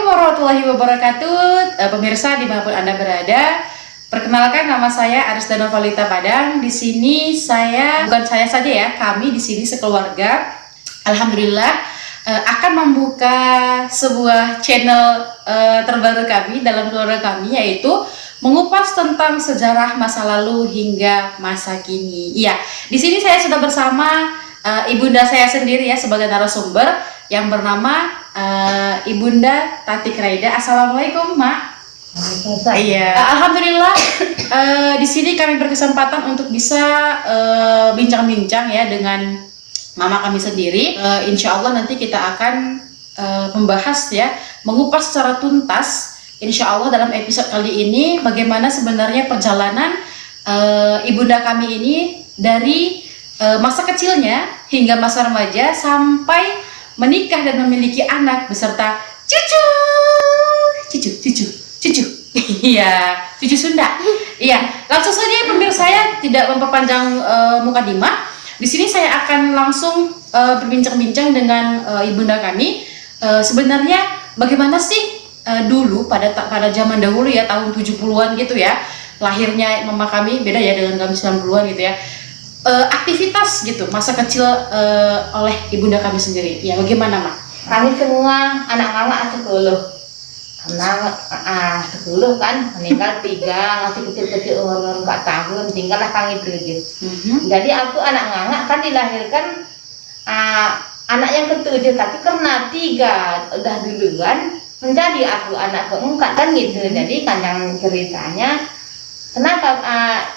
Assalamualaikum warahmatullahi wabarakatuh, pemirsa dimanapun Anda berada. Perkenalkan, nama saya Aris Danovalita Padang. Di sini bukan saya saja ya, kami di sini sekeluarga, alhamdulillah akan membuka sebuah channel terbaru kami dalam keluarga kami, yaitu mengupas tentang sejarah masa lalu hingga masa kini. Iya, di sini saya sudah bersama ibunda saya sendiri ya sebagai narasumber yang bernama Ibunda Tati Kraida. Assalamualaikum, Mak. Iya, alhamdulillah. Di sini kami berkesempatan untuk bisa bincang-bincang ya dengan mama kami sendiri. Insya Allah nanti kita akan membahas ya, mengupas secara tuntas. Insya Allah dalam episode kali ini bagaimana sebenarnya perjalanan ibunda kami ini dari masa kecilnya hingga masa remaja sampai menikah dan memiliki anak beserta cucu. Iya, cucu Sunda. Iya, langsung saja pemirsa, saya tidak memperpanjang mukadimah. Di sini saya akan langsung berbincang-bincang dengan ibunda kami. Sebenarnya bagaimana sih dulu pada zaman dahulu ya, tahun 70-an gitu ya. Lahirnya mama kami beda ya dengan kami 90-an gitu ya. Aktivitas gitu masa kecil oleh ibunda kami sendiri. Ya, bagaimana, Mak? Kami semua anak-anak 10. Karena 10 kan, meninggal 3, masih kecil-kecil umur 4 tahun, tinggallah kami 7. Jadi aku anak ngangak kan dilahirkan anak yang ke-7, tapi karena 3 udah duluan, menjadi aku anak ke-4 kan gitu. Jadi kan yang ceritanya, kenapa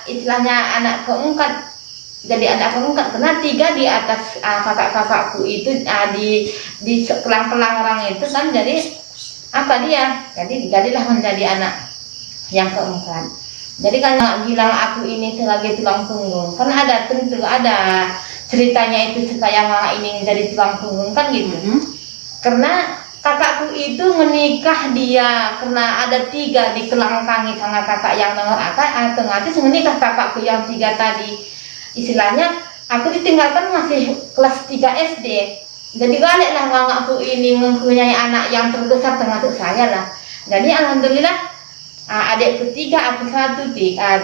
istilahnya anak ke-4 jadi anak ke-4, karena 3 di atas kakak-kakakku itu di kelang-kelang orang itu kan, jadi apa dia, jadi jadilah menjadi anak yang ke-4. Jadi kan bilang aku ini sebagai tulang punggung, kan tentu ada ceritanya itu supaya mama ini menjadi tulang punggung kan gitu. Karena kakakku itu menikah dia, karena ada 3 dikelangkangi sama kakak yang nomor otomatis menikah kakakku yang 3 tadi. Istilahnya aku ditinggalkan masih kelas 3 SD. Jadi baliklah mamaku ini mempunyai anak yang terbesar termasuk saya lah. Jadi alhamdulillah adik ketiga, aku 1,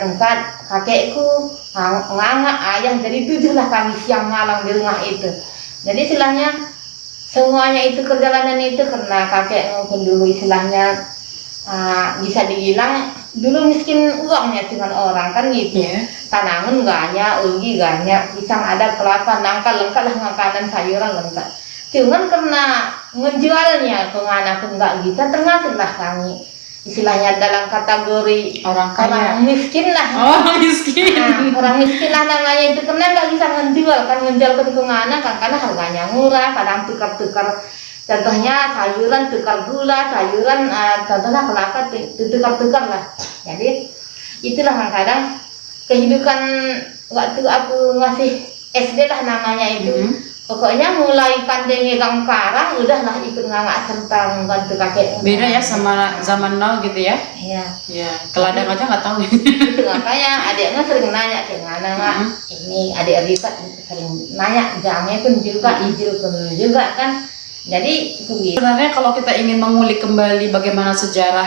tempat kakekku, nganga, ayah, jadi 7 lah kami siang malam di rumah itu. Jadi istilahnya semuanya itu perjalanan itu karena kakek mungkin dulu istilahnya bisa dibilang dulu miskin uangnya dengan orang kan gitu. Tanaman banyak, ugi banyak, pisang ada, kelapa, nangka lengkap lah, makanan sayuran lengkap. Cuman karena menjualnya ke anak enggak bisa, termasuklah kami istilahnya dalam kategori orang kaya, orang miskin lah. Orang miskin. Orang miskin lah namanya itu, karena enggak bisa menjual kan, menjual ke anak kan karena harganya murah, kadang tukar-tukar. Contohnya sayuran tukar gula, sayuran contohnya kelapa tukar-tukar lah. Jadi itulah kadang kehidupan waktu aku masih SD lah namanya itu. Pokoknya mulai pandai megang karang, udahlah ikut ngangak serta membantu kakek. Beda ya sama zaman now gitu ya. Iya. Ya, keladang aja nggak tahu. Itu makanya adiknya sering nanya ke mana ini adik Rifat sering nanya, jamnya pun juga, ijil pun juga kan. Jadi sebenarnya kalau kita ingin mengulik kembali bagaimana sejarah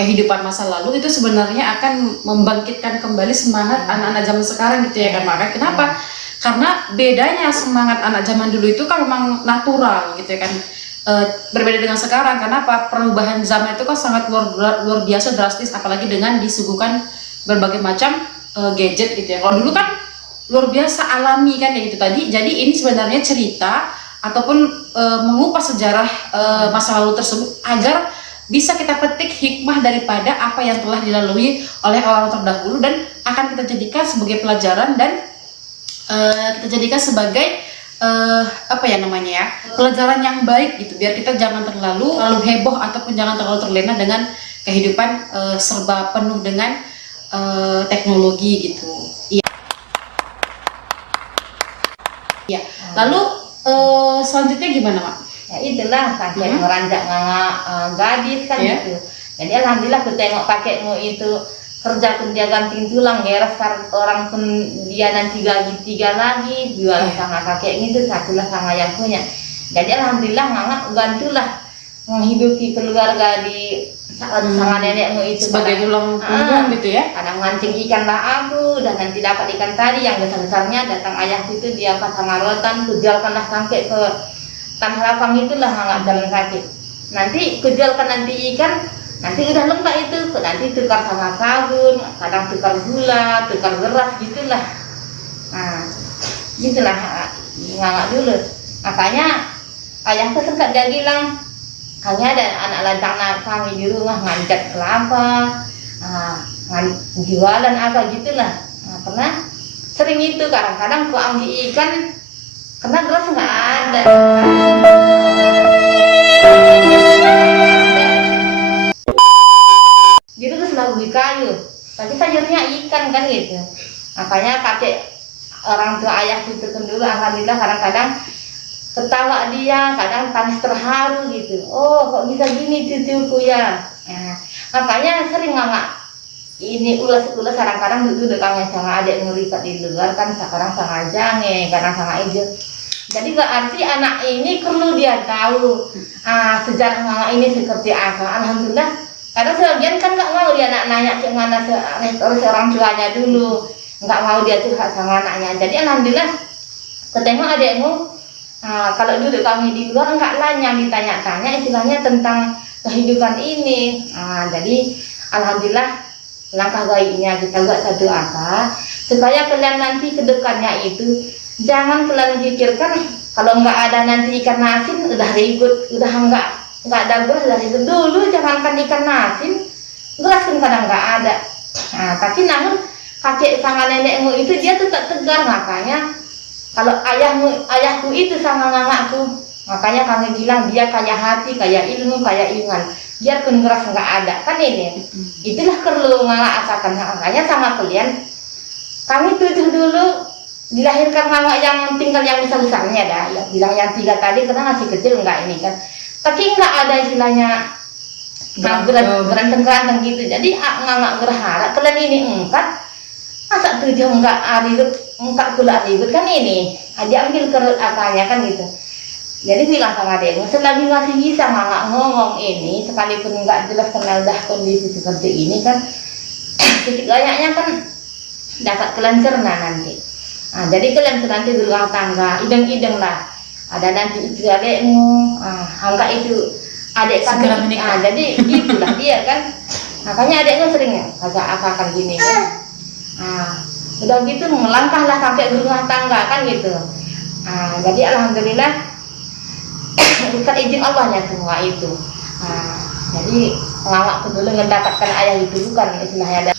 kehidupan masa lalu, itu sebenarnya akan membangkitkan kembali semangat anak-anak zaman sekarang gitu ya kan, Mak? Kenapa? Karena bedanya semangat anak zaman dulu itu kan memang natural gitu ya kan, berbeda dengan sekarang. Kenapa? Perubahan zaman itu kan sangat luar biasa drastis, apalagi dengan disuguhkan berbagai macam gadget gitu ya. Kalau dulu kan luar biasa alami kan kayak gitu tadi. Jadi ini sebenarnya cerita ataupun mengupas sejarah masa lalu tersebut agar bisa kita petik hikmah daripada apa yang telah dilalui oleh orang terdahulu, dan akan kita jadikan sebagai pelajaran dan kita jadikan sebagai apa ya namanya ya, pelajaran yang baik gitu, biar kita jangan terlalu heboh ataupun jangan terlalu terlena dengan kehidupan serba penuh dengan teknologi gitu. Iya. Lalu selanjutnya gimana, Mak? ya itulah kakek meranjak ngangak gadis kan gitu. Jadi alhamdulillah aku tengok kakekmu itu kerja ganting tulang ya, sekarang orang pun dia nanti gaji 3 lagi jual sama kakek itu, satulah sama yang punya. Jadi alhamdulillah ngangak gantulah menghidupi keluarga di saat sama nenekmu itu sebagai tulang punggung gitu ya. kadang mancing ikan lah aku, dan nanti dapat ikan tadi yang besar-besarnya, datang ayahku itu dia pasang rotan, kujualkanlah sampai ke Tanah Lapang itulah nggak jalan kaki. Nanti kujualkan nanti ikan, nanti udah lembak itu, nanti tukar sama sabun, kadang tukar gula, tukar beras gitulah. Nah, gitulah ngangak dulu. Makanya ayahku sempat dia bilang, hanya ada anak lantang kami di rumah ngancat kelapa, jualan apa gitulah. Nah, karena sering itu kadang-kadang ku ambil ikan, karena beras nggak ada. Gitu terus lagu kayu, tapi sayurnya ikan kan gitu. Makanya kakek orang tua ayah itu dulu alhamdulillah kadang-kadang ketawa dia, kadang tangis terharu gitu. Oh kok bisa gini cucuku ya. Nah, makanya sering ngangak ini ulas-ulas kadang-kadang dulu kami sama adik ngerikat di luar kan, sekarang sama jange, kadang sama hijau. Jadi berarti anak ini perlu dia tahu sejarah ngangak ini seperti apa. Alhamdulillah. Kadang sebagian kan nggak mau dia nanya ke mana seorang tuanya dulu, nggak mau dia curhat sama anaknya. Jadi alhamdulillah ketemu adikmu. Kalau duduk kami di luar enggak lah yang ditanya-tanya istilahnya tentang kehidupan ini. Jadi alhamdulillah langkah baiknya kita buat satu apa supaya kalian nanti ke depannya itu jangan kalian pikirkan kalau enggak ada nanti ikan asin udah ribut, udah enggak ada beras dari dulu. Jangankan ikan asin, beras kan kadang enggak ada. Tapi namun kakek sama nenekmu itu dia tetap tegar. Makanya kalau ayahku itu sama ngangakku, makanya kami bilang dia kaya hati, kaya ilmu, kaya iman. Biarpun beras nggak ada, kan ini. Itulah perlu ngangak asalkan. Makanya sama kalian, kami 7 dulu dilahirkan ngangak yang tinggal yang besar-besarnya dah. Yang bilang yang 3 tadi karena masih kecil enggak ini kan. Tapi nggak ada istilahnya berantem gitu. Jadi ngangak berharap kalian ini empat. Masa 7 enggak ribut, enggak pula ribut kan ini. Aja ambil kerut akalnya kan gitu. Jadi bilang sama adekmu, selagi masih bisa ngangak ngomong ini, sekalipun enggak jelas kenal dah kondisi seperti ini kan, sedikit banyaknya kan dapat kalian cerna nanti. Jadi kalian nanti di rumah tangga, ideng-ideng lah. Ada nanti istri adekmu, anggap itu adek kami. Jadi gitulah dia kan. Makanya adekmu sering agak akan gini kan. Udah gitu melangkahlah sampai ke rumah tangga kan gitu. Jadi alhamdulillah bukan izin Allahnya semua itu. Jadi ngawak dulu mendapatkan ayah itu bukan istilahnya